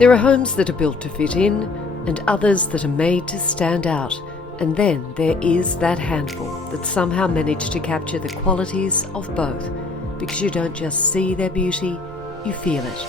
There are homes that are built to fit in and others that are made to stand out. And then there is that handful that somehow manage to capture the qualities of both, because you don't just see their beauty, you feel it.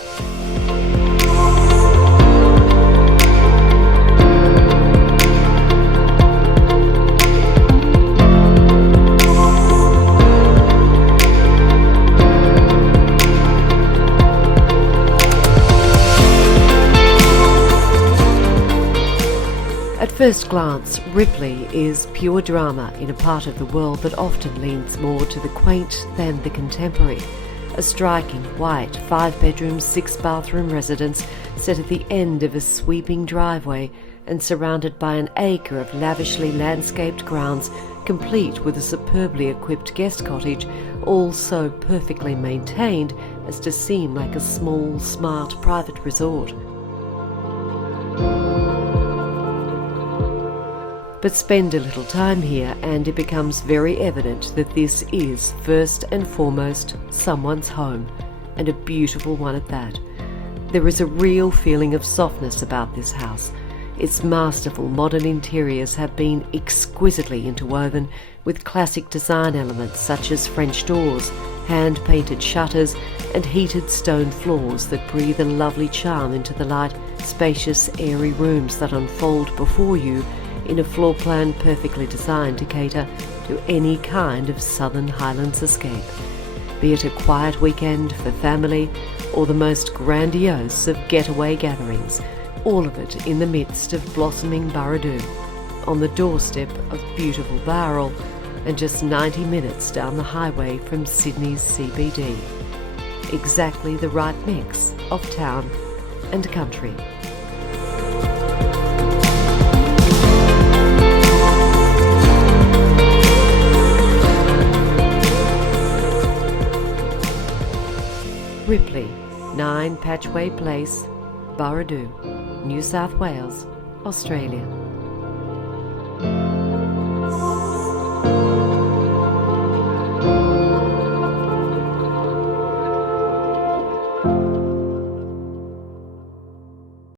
At first glance, Ripley is pure drama in a part of the world that often leans more to the quaint than the contemporary. A striking white 5-bedroom, 6-bathroom residence set at the end of a sweeping driveway and surrounded by an acre of lavishly landscaped grounds, complete with a superbly equipped guest cottage, all so perfectly maintained as to seem like a small, smart private resort. But spend a little time here and it becomes very evident that this is first and foremost someone's home, and a beautiful one at that. There is a real feeling of softness about this house. Its masterful modern interiors have been exquisitely interwoven with classic design elements such as French doors, hand-painted shutters and heated stone floors that breathe a lovely charm into the light, spacious, airy rooms that unfold before you in a floor plan perfectly designed to cater to any kind of Southern Highlands escape, be it a quiet weekend for family or the most grandiose of getaway gatherings, all of it in the midst of blossoming Burradoo, on the doorstep of beautiful Bowral and just 90 minutes down the highway from Sydney's CBD. Exactly the right mix of town and country. Ripley, 9 Patchway Place, Burradoo, New South Wales, Australia.